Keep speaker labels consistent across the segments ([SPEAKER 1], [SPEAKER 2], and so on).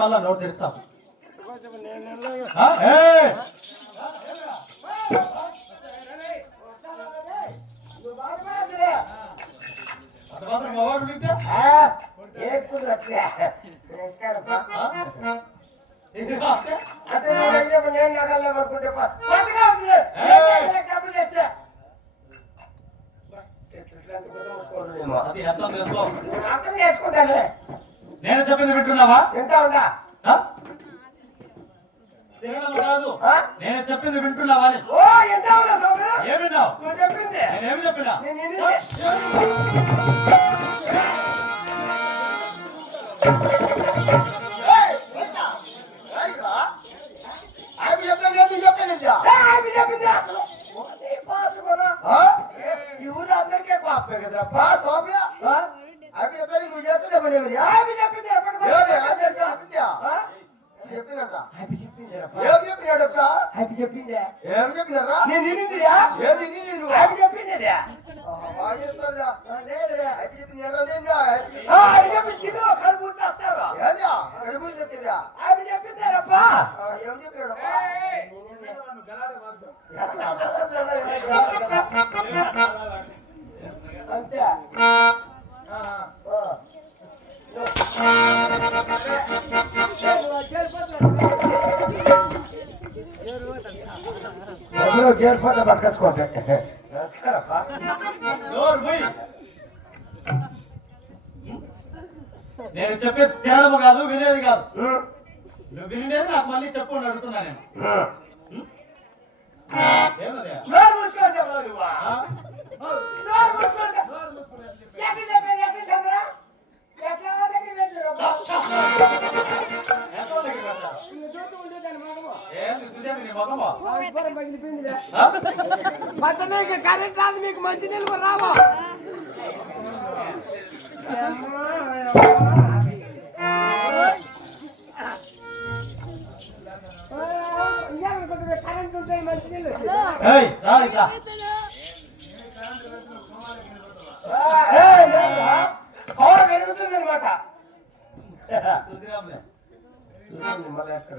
[SPEAKER 1] మళ్ళా నోట్ తెరుస్తా మగవాడు ఉంటే? ఆ? ఇది కాస్తే? అది అర్థం చేసుకో నేను చెప్పింది వింటున్నావా? తినడం కాదు. నేను చెప్పింది వింటున్నావా అని. ఏమి విన్నావు నేనేమి చెప్పినా?
[SPEAKER 2] నేను
[SPEAKER 1] నేను చెప్పే తినడం కాదు వినేది కాదు. నువ్వు వినేది నాకు మళ్ళీ చెప్పు అని అడుగుతున్నా నేను. ఏమది
[SPEAKER 2] ఇక కరెంట్ రాదు మీకు మంచి నీళ్ళు రావా? కరెంట్ ఉంటాయి మంచి నీళ్ళు
[SPEAKER 1] ఏయ్, రా ఇట్లా.
[SPEAKER 2] పవర్ పెరుగుతుంది అనమాట.
[SPEAKER 3] మళ్ళీ ఎక్కడ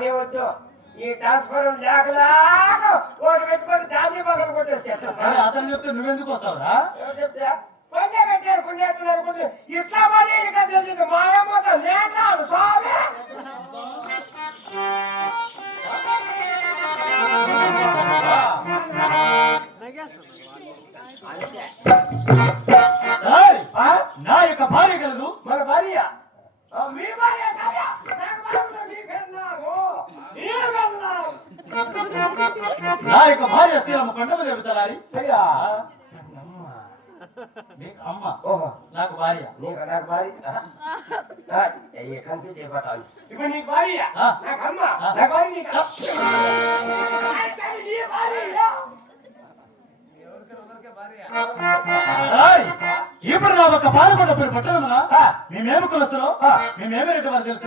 [SPEAKER 2] ఇంట్లో పని వద్దు ఈ ట్రాన్స్ఫారం లేకలాగా ఒకటి పెట్టుకొని దాన్ని పక్కన కొట్టేసేస్తా
[SPEAKER 1] అతను చెప్తే నువ్వెందుకు వస్తావురా?
[SPEAKER 2] చెప్తా? పుణ్యం పెట్టారు, పుణ్యాత్ములు అనుకుంటే ఇట్లా మరి ఇంకా తెలిసింది స్వామి?
[SPEAKER 1] నా యొక్క భార్య కలదు
[SPEAKER 2] మన భార్య? మీ భార్య? నాకు భార్య నీ పెళ్ళాము. నీ పెళ్ళాము.
[SPEAKER 1] నా యొక్క భార్య శ్రీరమ్మ కొండమ దేవతలారి
[SPEAKER 2] అయ్యా.
[SPEAKER 1] నీకు అమ్మ. నాకు భార్య.
[SPEAKER 2] నీకు నాకు భార్య? కన్ఫ్యూజ్ అయిపోతాను. ఇప్పుడు నీకు భార్య. నాకు అమ్మ. నా భార్య నీకు
[SPEAKER 1] ఇప్పుడు నా ఒక పాల్గొండ పేరు పట్టణమున? మేమేమి కులస్తులో మేమేమి రెడ్డి వారు తెలుసు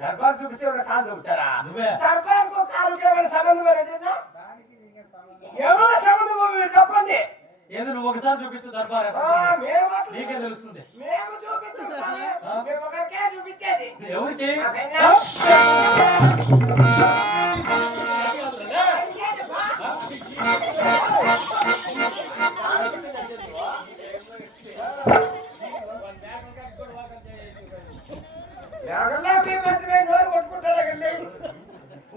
[SPEAKER 1] దర్బార్ చూపిస్తే
[SPEAKER 2] కాలు చూపుతారా
[SPEAKER 1] నువ్వే.
[SPEAKER 3] దర్బార్కు ఏమైనా సంబంధం? ఏమైనా సంబంధం మీరు చెప్పండి
[SPEAKER 1] ఏదో నువ్వు ఒకసారి చూపించు దర్బార్ నీకే తెలుస్తుంది ఎవరికి?
[SPEAKER 3] ఎవరన్నా మీ మధ్యమే నోరు కొట్టుకుంటాడా కండి?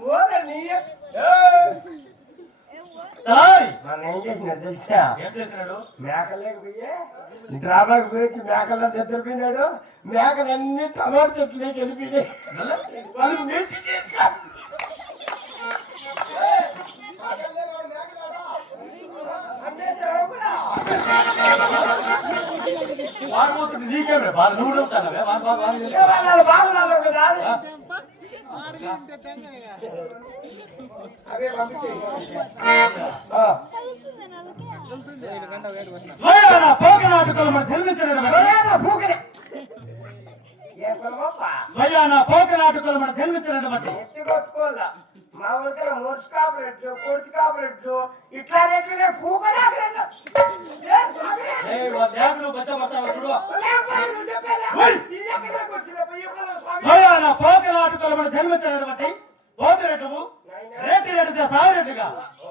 [SPEAKER 3] ఓరే నీ
[SPEAKER 1] తలారి
[SPEAKER 2] మనం ఏం చేసినాడు తెలుసా?
[SPEAKER 1] ఏం చేసినాడు?
[SPEAKER 2] మేకలేక పోయి డ్రామాకి పోయి మేకల్లో నిద్రపోయినాడు మేకలన్నీ టమాటా చెట్లకి వెళ్ళిపోయినాయి వాళ్ళు మిర్చి తీసుకు-
[SPEAKER 1] పోకనాటకాలు మన? స్వయాన పోకనాటకాలు మన జన్మించినటువంటి
[SPEAKER 3] ఎత్తి కొట్టుకోవాలా. మా ఊరికైనా మురుసు కాపురెట్లు కొడుకు కాపురెట్లు ఇట్లా రేట్లు.
[SPEAKER 1] స్వయాన పోకనాటకాలు మన జన్మించినటువంటి పోతిరెట్టువు రేటి రెడ్డిగా సాయిరెడ్డిగా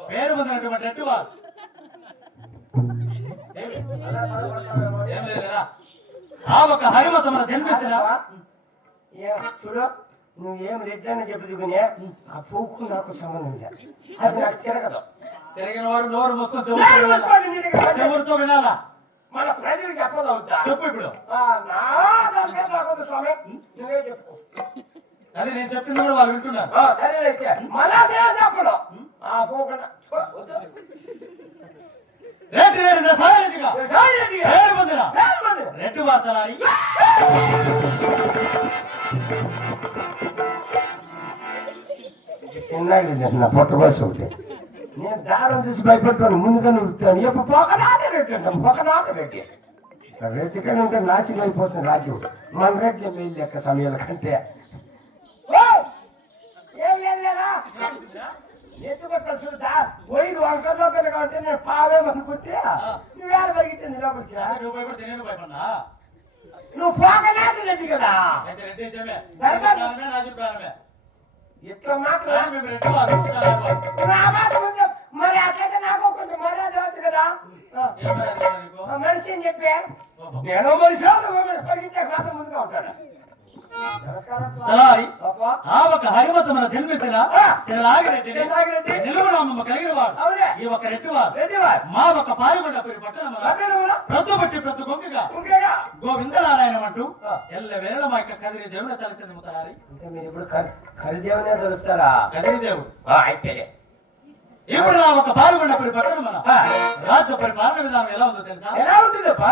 [SPEAKER 1] పేరు పొందినటువంటి రెడ్డి వారు ఆ ఒక హరిమత మన జన్మించిన.
[SPEAKER 2] చూడు. నువ్వేం రెడ్డి చెప్పుదుకునే ఆ పూకు నాకు సంబంధం లేదు. అది నాకు తిరగదు.
[SPEAKER 1] తిరిగిన వాడు నోరు మూసుకొని వినాలా?
[SPEAKER 2] మన ప్రజలు చెప్పగలుగుతా
[SPEAKER 1] చెప్పు ఇప్పుడు.
[SPEAKER 2] స్వామి. నువ్వే చెప్పు.
[SPEAKER 1] అది నేను చెప్పింది కూడా వాళ్ళు వింటున్నారు.
[SPEAKER 2] సరే అయితే. మళ్ళా నేను చెప్పను. ఆ సాయి రెడ్డి
[SPEAKER 1] పేరు
[SPEAKER 2] మంది.
[SPEAKER 1] రెడ్డి
[SPEAKER 2] చిన్నగా లేదు నా పొట్ట కోసం ఒకటి. నేను దారం చూసి భయపడతాను ముందుగా నువ్వుతాను ఎప్పుడు పొగనాట రెట్టి పొగనాట రెట్టి రెట్టి కానీ ఉంటే నాశనం అయిపోతుంది రాజ్యం. మన రెడ్డి మేలు లెక్క సమయాల కంటే?
[SPEAKER 3] ఎత్తుకొట్ట పోయి వంకలో కనుక ఉంటే నేను పావేమనుకుంటే నువ్వేళ పెరిగితే లోపలికి.
[SPEAKER 1] నువ్వు
[SPEAKER 3] పోకలేదు రెడ్డి కదా. ఇట్లా మాట్లాడా మరి అట్లయితే నాకు కొంచెం మర్యాద వచ్చు కదా? మనిషి అని చెప్పి. నేను మనిషి పరిగెత్తే మాత్రం ముందుగా ఉంటాడు
[SPEAKER 1] తలారి. ఆ ఒక హరిమత మన జన్మించిన. తిరలాగిరెడ్డి
[SPEAKER 3] తిరునాగిరెడ్డి.
[SPEAKER 1] నిలువు నామమ్మ కలిగిన వాడు. ఈ ఒక రెడ్డి వారు మా ఒక పాల్గొండ పట్టణం ప్రతి ప్రతి గొంగగా గోవిందనారాయణ అంటూ. ఎల్ల వేళ మా యొక్క కదిరి దేవుడు తలసింది తలారి
[SPEAKER 2] అంటే మీరు ఇప్పుడు ఖరీదేమనే తెలుస్తారా
[SPEAKER 1] కదిరి దేవుడు.
[SPEAKER 2] ఆ, అయితే
[SPEAKER 1] ఇప్పుడు నా ఒక పాల్గొండ పట్టణం మన. రాజ్య పరిపాలన విధానం ఎలా ఉందో తెలుసా?
[SPEAKER 2] ఎలా ఉంటుందప్పా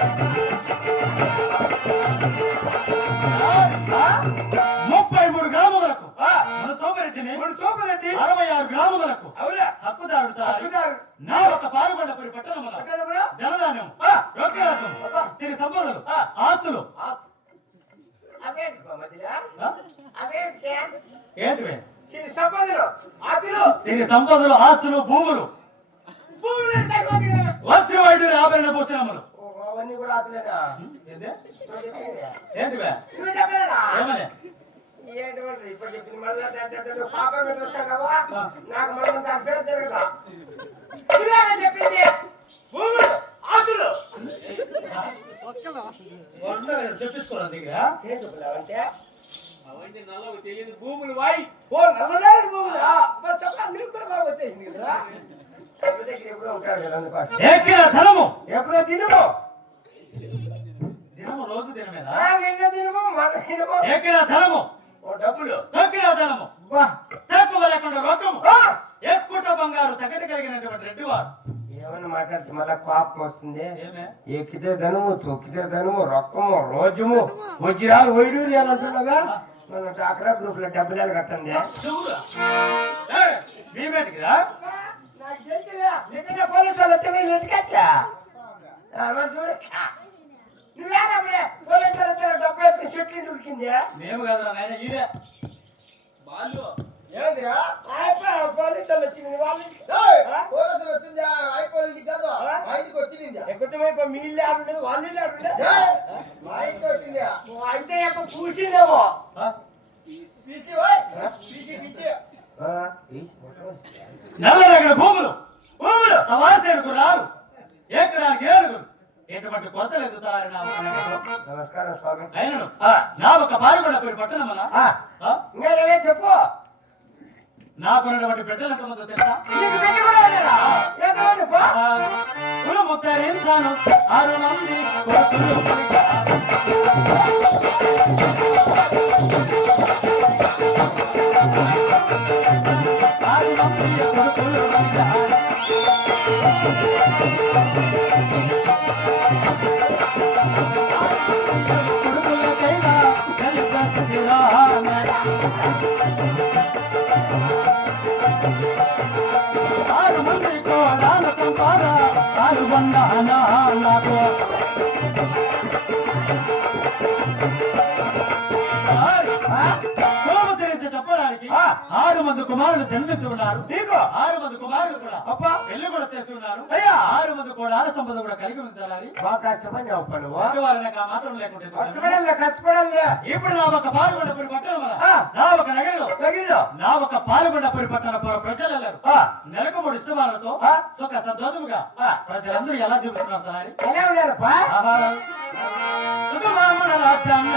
[SPEAKER 1] సంపదలు. ఆస్తులు. ఏంటివి
[SPEAKER 3] సిరి
[SPEAKER 2] సంపదలు ఆకులు
[SPEAKER 1] సిరి సంపదలు ఆస్తులు భూములు. వచ్చిన వైద్యులు ఆభరణ భూషణములు
[SPEAKER 2] ఓ, అవన్నీ కూడా.
[SPEAKER 1] ఏంటి?
[SPEAKER 2] నువ్వు చెప్పలేదా
[SPEAKER 1] ఏమని?
[SPEAKER 2] ఏంటంటే ఇప్పుడు చెప్పిన మళ్ళీ పాపం మీద వస్తావు కదా? నాకు మళ్ళీ చెప్పింది. భూములు.
[SPEAKER 1] వాళ్ళు చెప్పించుకోరా దగ్గర?
[SPEAKER 2] ఏం చెప్పలేవంటే?
[SPEAKER 4] అవన్నీ నల్లవి తెలియదు భూములు వాయి.
[SPEAKER 2] ఓ నల్లనాడు భూములా? మరి చెప్పా నీకు కూడా బాగా వచ్చేసింది కదరా
[SPEAKER 1] ధనము.
[SPEAKER 2] ఎప్పుడో తినము
[SPEAKER 1] దినము రోజు దినమేనా
[SPEAKER 2] తినము? మన తినము.
[SPEAKER 1] ఎక్కిన ధనము.
[SPEAKER 2] ఓ డబ్బులు.
[SPEAKER 1] తక్కిన ధనము.
[SPEAKER 2] బా.
[SPEAKER 1] తక్కువ లేకుండా రొక్కము.
[SPEAKER 2] ఆ!
[SPEAKER 1] ఎక్కుట బంగారు తగ్గట కలిగినటువంటి రెడ్డివాడు.
[SPEAKER 2] ఏమన్నా మాట్లాడితే మళ్ళా కోపం వస్తుంది? ఎక్కితే ధనము తొక్కితే ధనము రొక్కము రోజుము వజ్రాలు వైడూరి అని అంటున్నాగా మన డాక్రా గ్రూప్లో డబ్బులు కట్టండి. పోలీసు వాళ్ళు వచ్చి వీళ్ళు పోలీసు వాళ్ళు డబ్బు ఎత్తుకుని చెట్లు
[SPEAKER 1] మేము నాయన ఈడే.
[SPEAKER 4] వాళ్ళు
[SPEAKER 3] ఏందిరా?
[SPEAKER 2] పోలీసు వాళ్ళు వచ్చింది
[SPEAKER 3] పోలీసులు వచ్చిందా అయిపోయింది కాదు. మా ఇంటికి వచ్చింది
[SPEAKER 2] ఎక్కువ మీ ఇల్లు ఆడుండదు వాళ్ళ ఇల్లు ఆడుండదు
[SPEAKER 3] మా ఇంటికి వచ్చింది
[SPEAKER 2] అయితే ఎక్కడ కూర్చుందేమో
[SPEAKER 3] ఓయ్. PC PC.
[SPEAKER 1] నల్లరగడ భూములు. భూములు సమాచారకు రారు. ఎక్కడానికి ఏరుగురు ఎటువంటి కొరతలు ఎదుగుతారు.
[SPEAKER 2] నమస్కారం స్వామి
[SPEAKER 1] అయినను.
[SPEAKER 2] ఆ,
[SPEAKER 1] నా ఒక పేరు పట్టణమన
[SPEAKER 2] ఆ, ఇంకా ఏమే చెప్పు.
[SPEAKER 1] నాకున్నటువంటి బిడ్డలు ఎంతమందో తెలుసా ముత్తరించాను ఆరు మంది కుమారులు జన్మించి ఉన్నారు
[SPEAKER 2] నీకు
[SPEAKER 1] ఆరు మంది కుమారులు కూడా
[SPEAKER 2] అబ్బా
[SPEAKER 1] పెళ్ళి కూడా చేసి ఉన్నారు
[SPEAKER 2] అయ్యా.
[SPEAKER 1] ఆరు మంది కూడా ఆరు సంపద కూడా కలిగి ఉంచాలని.
[SPEAKER 2] బాగా నువ్వు
[SPEAKER 1] వారిని నాకు ఆ మాత్రం లేకుండా
[SPEAKER 2] కష్టపడాలి.
[SPEAKER 1] ఇప్పుడు నా ఒక పాల్గొండపురి పట్టణం
[SPEAKER 2] ఆ.
[SPEAKER 1] నా ఒక నగరంలో
[SPEAKER 2] తగిలిలో
[SPEAKER 1] నా ఒక పాల్గొండపురి పట్టణ ప్రజలు. నెలకు మూడు ఇష్టమాలతో. సుఖ సంతోషముగా. ప్రజలందరూ ఎలా జీవిస్తున్నారు సారి
[SPEAKER 2] ఎలా ఉన్నారప్పా
[SPEAKER 1] సుఖమామణ రాజ్యం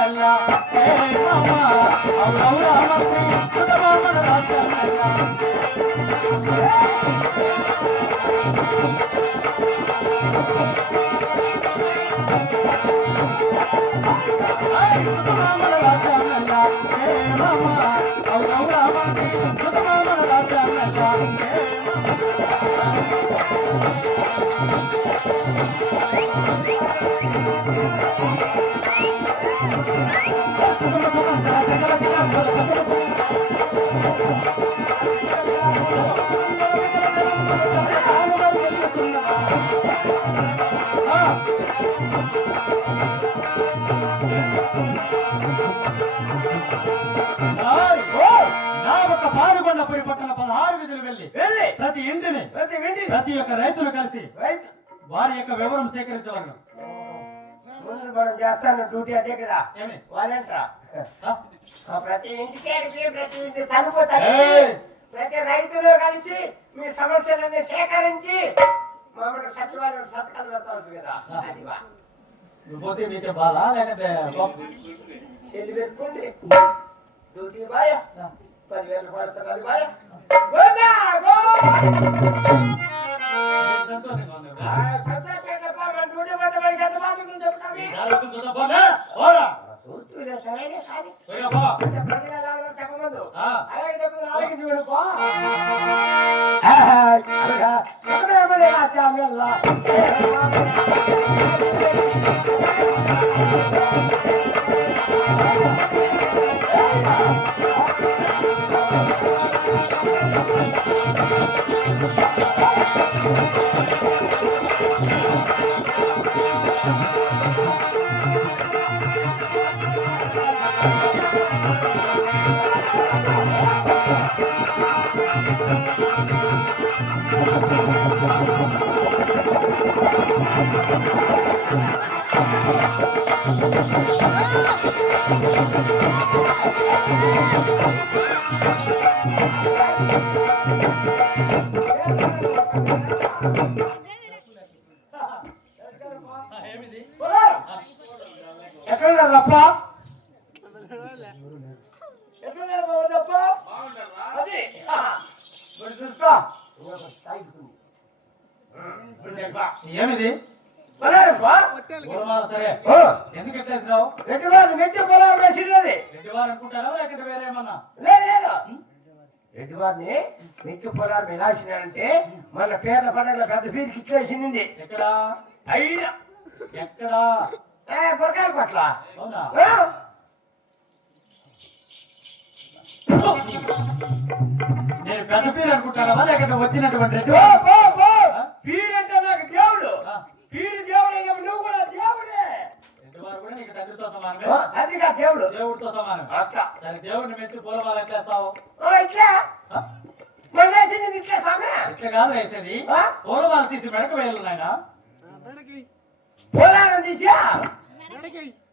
[SPEAKER 1] వారి యొక్క వివరం సేకరించవలను.
[SPEAKER 2] ముందు మనం చేస్తాను డ్యూటీ అదే కదా? వాళ్ళంటరా ప్రతి ఇంటికి ప్రతి ఇంటి తలుపు తట్టి
[SPEAKER 1] ఏయ్!
[SPEAKER 2] ప్రతి రైతులు కలిసి మీ సమస్యలన్నీ సేకరించి మామూలుగా సచివాలయం సంతకాలు పెడతా ఉంటుంది కదా. అది వా.
[SPEAKER 1] నువ్వు పోతే బాధ లేకపోతే
[SPEAKER 2] చెల్లి పెట్టుకోండి డ్యూటీ బాయ్ పదివేల రూపాయలు బాయ్. గోదా గో
[SPEAKER 1] సంతోషంగా ఉంది.
[SPEAKER 2] సంతోషంగా
[SPEAKER 1] ఏమిది
[SPEAKER 2] మన పేర్ల పండుగల పెద్ద పేరుకి ఇచ్చేసింది.
[SPEAKER 1] ఎక్కడ?
[SPEAKER 2] అయినా
[SPEAKER 1] ఎక్కడ?
[SPEAKER 2] ఏ పొరకాయల పట్ల?
[SPEAKER 1] నేను పెద్ద పీరు అనుకుంటానా లేకపోతే వచ్చినటువంటి రెడ్డి
[SPEAKER 2] పో, పో, పో. పీరంటే నాకు దేవుడు. పీరు దేవుడు అయినప్పుడు నువ్వు కూడా దేవుడే.
[SPEAKER 1] తండ్రితో సమానమే.
[SPEAKER 2] దేవుడు.
[SPEAKER 1] దేవుడితో సమానం
[SPEAKER 2] అట్లా.
[SPEAKER 1] సరే దేవుడిని మెచ్చి పూలమాల?
[SPEAKER 2] మన వేసింది ఇట్లా సామె
[SPEAKER 1] ఇట్లా కాదు వేసేది.
[SPEAKER 2] ఆ?
[SPEAKER 1] పూలమాల తీసి మెడకు వేయాలి నాయన.
[SPEAKER 2] పొలాలను తీసా?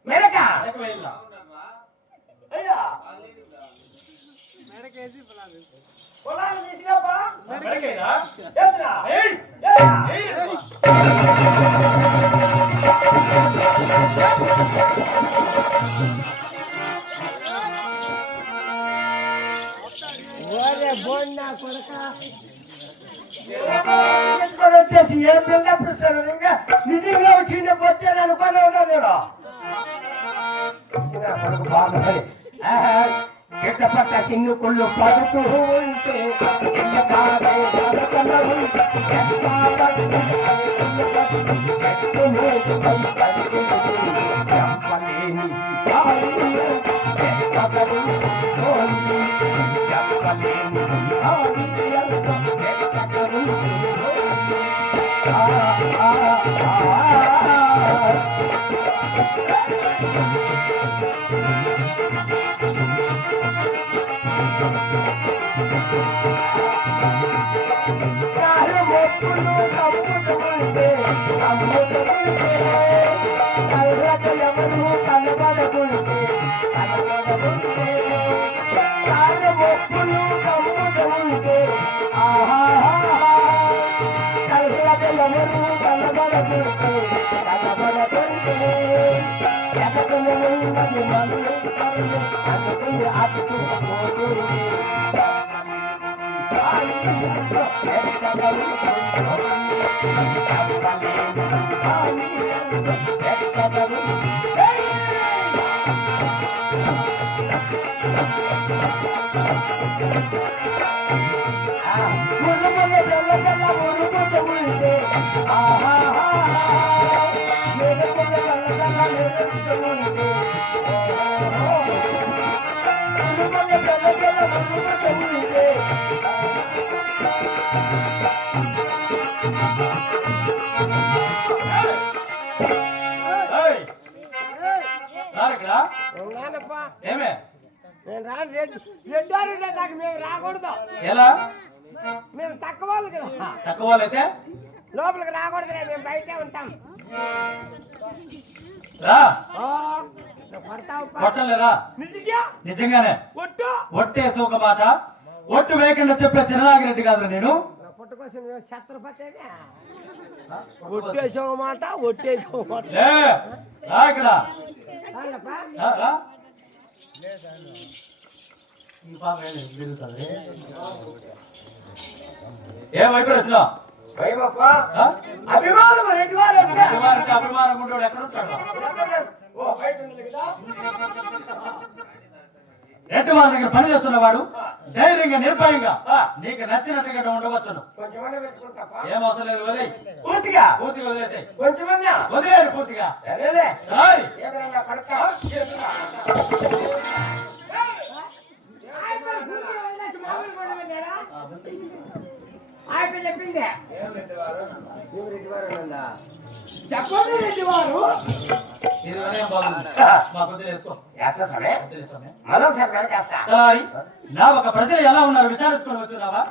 [SPEAKER 2] మెరక
[SPEAKER 1] మెడకు? వేయాల?
[SPEAKER 2] అయ్యా. పొలాలను తీసినాపా
[SPEAKER 1] మెడకేదా
[SPEAKER 2] చేతురా
[SPEAKER 1] ఏయ్!
[SPEAKER 2] ఏయ్!
[SPEAKER 1] ఏయ్!
[SPEAKER 2] ఓరే కొడక. ఎక్కడ వచ్చేసి ఏ బిల్డప్ పిలుస్తాను ఇంకా నిజంగా వచ్చిండే వచ్చాను అనుకుని ఉన్నా నేను. చెట్టపక్క చిన్ను కుళ్ళు పడుతూ ఉంటే ఉంటే అతుకుపోతుంది
[SPEAKER 3] నేను రాను దాకా మేము రాకూడదు.
[SPEAKER 1] ఎలా?
[SPEAKER 3] మేము తక్కువ వాళ్ళు కదా.
[SPEAKER 1] తక్కువ
[SPEAKER 3] లోపలికి రాకూడదు మేము బయటే ఉంటాం.
[SPEAKER 1] రా
[SPEAKER 3] ఆ, నువ్వు కొడతావు పా.
[SPEAKER 1] కొట్టలేరా
[SPEAKER 3] నిజంగా?
[SPEAKER 1] నిజంగానే.
[SPEAKER 3] ఒట్టు?
[SPEAKER 1] ఒట్టేసి ఒక మాట. ఒట్టు వేయకుండా చెప్పే చిన్ననాగిరెడ్డి కాదు నేను.
[SPEAKER 3] ఒట్టేసావు మాట
[SPEAKER 1] ఇక్కడ. ఏం తిరుగుతుంది?
[SPEAKER 2] అభిమానం రెడ్డి వారు
[SPEAKER 1] అభిమానం ఎక్కడ ఉంటాడు రెడ్డి దగ్గర పని చేస్తున్నవాడు ధైర్యంగా నిర్భయంగా నీకు నచ్చినట్టుగా ఉండవచ్చును ఏం అవసరం లేదు వదిలేయ్
[SPEAKER 2] పూర్తిగా
[SPEAKER 1] పూర్తిగా వదిలేసాయి
[SPEAKER 2] కొంచెమన్నా
[SPEAKER 1] వదిలేరు పూర్తిగా
[SPEAKER 2] పడతా
[SPEAKER 3] ఆయన కూర్చొని వదిలేసి మామూలు పని పెట్టాడా? ఆయన చెప్పింది? చెప్పండి రెడ్డి వారు
[SPEAKER 1] నా ఒక ప్రజలు ఎలా ఉన్నారు? విచారించుకొని వచ్చున్నావా?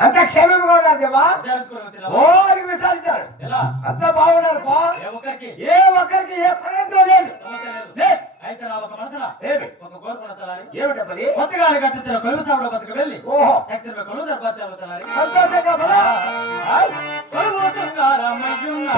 [SPEAKER 2] అంత క్షేమంగా ఉన్నారు దేవా?
[SPEAKER 1] విచారించుకొని వచ్చినావా?
[SPEAKER 2] ఓ అని విచారించారు
[SPEAKER 1] ఎలా?
[SPEAKER 2] అంతా బాగున్నారు బా.
[SPEAKER 1] ఏ ఒక్కరికి?
[SPEAKER 2] ఏ ఒక్కరికి ఏ లేదు.
[SPEAKER 1] లేదు. అయితే నా ఒక మనసున
[SPEAKER 2] ఏమి?
[SPEAKER 1] ఒక కోరుకున్న తలారి
[SPEAKER 2] ఏమిటది
[SPEAKER 1] కొత్తగా కట్టించిన కొలువు సాగుడు బతుకు వెళ్ళి.
[SPEAKER 2] ఓహో.
[SPEAKER 1] ఎక్స్ కొలువు దర్బాచారు తలారి
[SPEAKER 2] సంతోషంగా బలా
[SPEAKER 1] కొలువు కొలువు.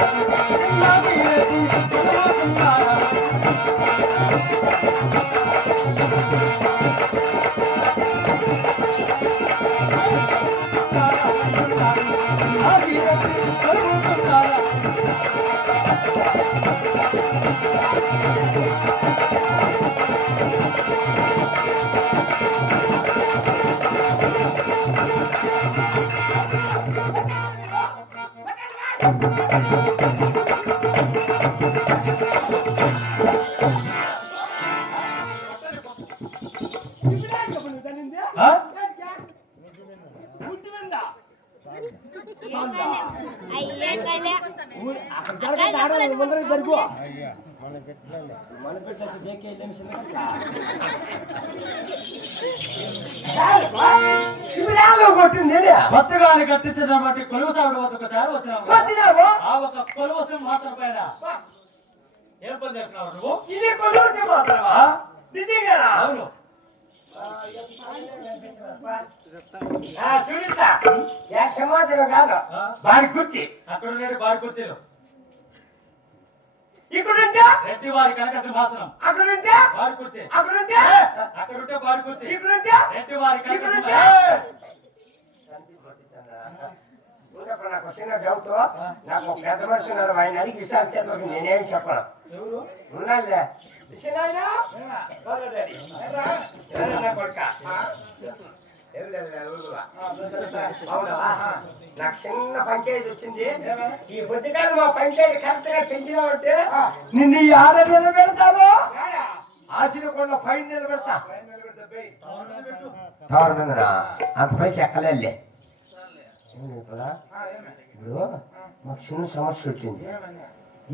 [SPEAKER 1] బట్టి కొలువు సాగుడు వచ్చినావు
[SPEAKER 2] వచ్చినావు?
[SPEAKER 1] ఆ ఒక కొలువు మాత్రం పైన ఏం పని చేస్తున్నావు నువ్వు?
[SPEAKER 2] ఇది కొలువుసి మాత్రమా?
[SPEAKER 1] అవును.
[SPEAKER 2] సమాచారం కాదు. కుర్చీ.
[SPEAKER 1] అక్కడ కుర్చీలు.
[SPEAKER 2] ఇక్కడుంటే
[SPEAKER 1] రెడ్డి వారి కనక సింహాసనం.
[SPEAKER 2] అక్కడుంటే
[SPEAKER 1] బారి కుర్చీ.
[SPEAKER 2] అక్కడుంటే
[SPEAKER 1] బారి కుర్చీ.
[SPEAKER 2] ఇక్కడుంటే
[SPEAKER 1] రెడ్డి వారి కనక సింహాసనం
[SPEAKER 2] ఊరప్ప నాకు చిన్న డౌట్ నాకు ఒక పెద్ద మనిషి ఉన్నారు ఆయన అడిగి విషయాలు చెప్పకు నేనేమి చెప్పను. ఉన్నాడులే కొడుక? నాకు చిన్న పంచాయతీ వచ్చింది. ఈ బుద్ధికాలు మా పంచాయతీ కరెక్ట్గా పెంచినావంటే నిన్ను ఈ ఆడ నిలబెడతాను. ఆశీర్వకుండా పైన నిలబెడతా. అంత పైకి ఎక్కలేలే ఇప్పుడు ఇప్పుడు మాకు చిన్న సమస్య వచ్చింది.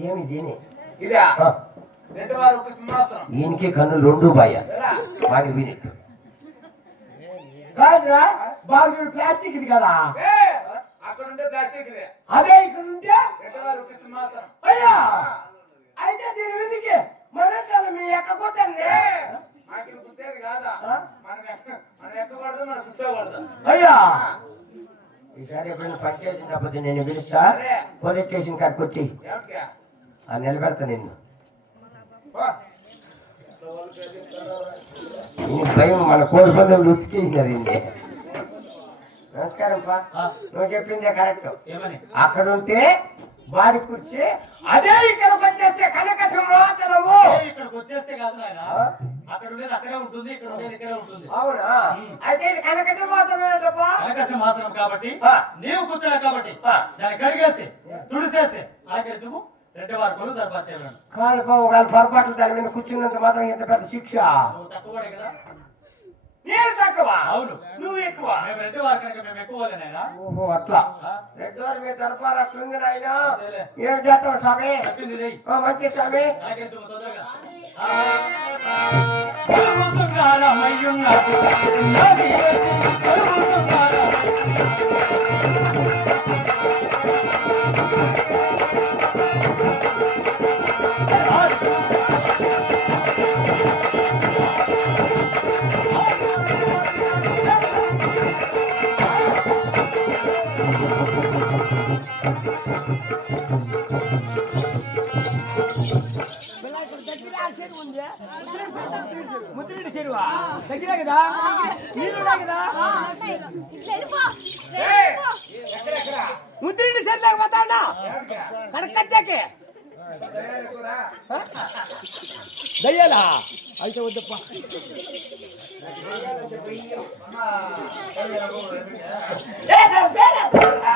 [SPEAKER 2] ఏమి దీని?
[SPEAKER 5] ఇదా?
[SPEAKER 2] ఆ,
[SPEAKER 5] రెండు వారు ఒక సింహాసనం.
[SPEAKER 2] ఈయనకి కన్ను రెండు
[SPEAKER 5] ఎలా?
[SPEAKER 2] మాది విజిట్ కాదురా బాగా ప్లాస్టిక్ ఇది కదా?
[SPEAKER 5] ఏ, అక్కడ ఉండే ప్లాస్టిక్ ఇది.
[SPEAKER 2] అదే ఇక్కడ ఉంటే?
[SPEAKER 5] రెండు వారు ఒక సింహాసనం.
[SPEAKER 2] అయ్యా! అయితే దీని మీదకి మన మీ ఎక్క కొట్టండి
[SPEAKER 5] కాదా
[SPEAKER 2] అయ్యా! ఈసారి ఎప్పుడైనా పంచాయతీ తప్పదు నేను పిలుస్తా. పోలీస్ స్టేషన్ కాడికి వచ్చి? ఆ నిలబెడతా నిన్ను. భయం మన కోడి పందెం ఉతికేసినారు ఇండి నమస్కారం పా. నువ్వు చెప్పిందే కరెక్ట్. అక్కడ ఉంటే వాడి కూర్చి అదే ఇక్కడ వచ్చేసే కనక సింహాచనము
[SPEAKER 1] ఏ, ఇక్కడికి వచ్చేస్తే కాదు నాయన? అక్కడ ఉండేది అక్కడే ఉంటుంది ఇక్కడ ఉండేది ఇక్కడే ఉంటుంది.
[SPEAKER 2] అవునా? అయితే ఇది కనక సింహాచనమే తప్ప
[SPEAKER 1] కనక సింహాసనం కాబట్టి. నీవు కూర్చున్నావు కాబట్టి. దాన్ని కడిగేసి తుడిసేసి ఆకరించము రెడ్డి వారి దర్బార్
[SPEAKER 2] కాలు పొరపాట్లు దాని మీద కూర్చున్నంత మాత్రం ఎంత పెద్ద శిక్ష.
[SPEAKER 1] నువ్వు తక్కువడే కదా.
[SPEAKER 2] నేను తక్కువ.
[SPEAKER 1] అవును.
[SPEAKER 2] నువ్వు ఎక్కువ.
[SPEAKER 1] మేము రెడ్డి వారి కనుక మేము ఎక్కువ
[SPEAKER 2] ఓహో అట్లా.
[SPEAKER 1] ఆ?
[SPEAKER 2] రెడ్డి వారి మీద తరపాలి అట్లుంది నాయన. ఏం చేస్తావు స్వామి? మంచి స్వామి.
[SPEAKER 1] ఆకరించము తొందరగా ఆ. కొలువు శృంగారమయ్యున్నాడు. నది ఎత్తి కొలువు శృంగారం.
[SPEAKER 3] ముద్రెడ్డి చెరువా దగ్గరే కదా నీళ్ళు కదా
[SPEAKER 6] ఇట్లా వెళ్ళిపో
[SPEAKER 5] ఎక్కడెక్కడ
[SPEAKER 3] ముద్రెడ్డి చెరు లేకపోతా ఉన్నా
[SPEAKER 5] ఏమిటికా?
[SPEAKER 3] కడకచ్చాకి
[SPEAKER 5] దయ్యాలు కూరా?
[SPEAKER 3] దయ్యాలా అయితే వద్దప్ప
[SPEAKER 5] అమ్మా, దయ్యాలు కూరా, ఏమిటికా?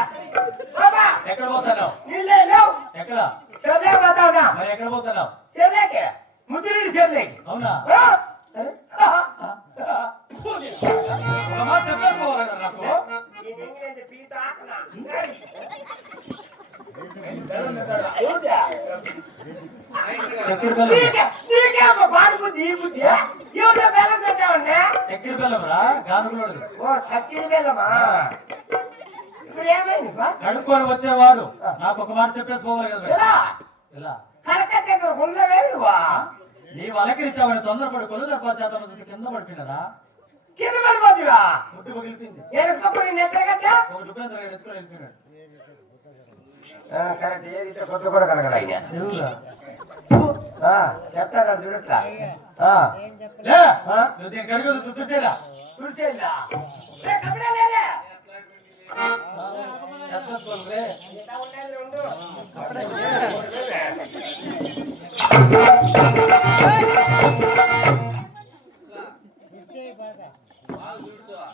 [SPEAKER 2] బాబా
[SPEAKER 1] ఎక్కడ పోతున్నావు
[SPEAKER 2] నీళ్ళే లేవు
[SPEAKER 1] ఎక్కడ
[SPEAKER 2] చెర్లే పోతావునా
[SPEAKER 1] మరి ఎక్కడ పోతున్నావు
[SPEAKER 2] చెర్లేకే ముద్దుడి చెర్లేకి
[SPEAKER 1] అవునా
[SPEAKER 2] ఆ? ఆ?
[SPEAKER 1] ఒక మాట చెప్పలేకపోవాలన్నా నాకు
[SPEAKER 2] ఈ దెంగిలేంది పీత
[SPEAKER 1] చక్కెర బెల్లం
[SPEAKER 2] నీకే నీకే ఒక బాడి బుద్ధి ఈ బుద్ధి. ఎవరో బెల్లం తింటావన్నా
[SPEAKER 1] చక్కెర బెల్లం రా గానుగులోడు.
[SPEAKER 2] ఓ
[SPEAKER 1] సచిన్ వేలమా ఇప్పుడు ఏమైంది బా?
[SPEAKER 2] కడుక్కొని వచ్చేవాడు. నాకు ఒక మాట చెప్పేసి పోవాలి కదా. ఇలా
[SPEAKER 1] కరకత్త దగ్గర ఉండవేడువా
[SPEAKER 2] నీ వలకరిచ్చావని తొందరపడి కొలు చూసి కింద పడిపోయినరా
[SPEAKER 1] కింద నిద్రగట్ట
[SPEAKER 2] ఒక రూపాయలు ఎత్తుకుని వెళ్ళిపోయినాడు.
[SPEAKER 1] కరెక్ట్ ఏది ఇట్లా కొత్త కూడా కలగల ఆయన
[SPEAKER 2] ఎవరురా?
[SPEAKER 1] చెప్తారా చూడట్లా
[SPEAKER 2] లే నువ్వు దీనికి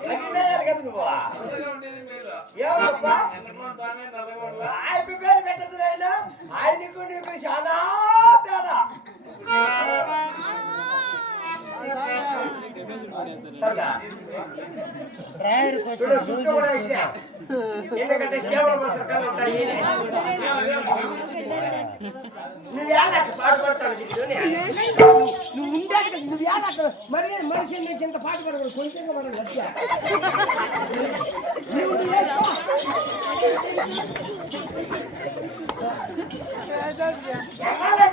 [SPEAKER 4] తగ్గిపోయాలి కదా నువ్వు ఏమప్పా ఆయన పేరు పెట్టదు ఆయన ఆయనకు నీకు చాలా తేడా ఎందుకంటే సేవల మసలు కన్నా ఉంటాయి నువ్వు ఏళ్ళకి పాటు పడతావు నువ్వు ఉండే నువ్వు ఏళ్ళకి మరి మనిషి నీకు ఇంత పాటు పడకూడదు కొంచెం పడదు లక్ష్య నువ్వు చేసుకో. ఎన్నాళ్ళు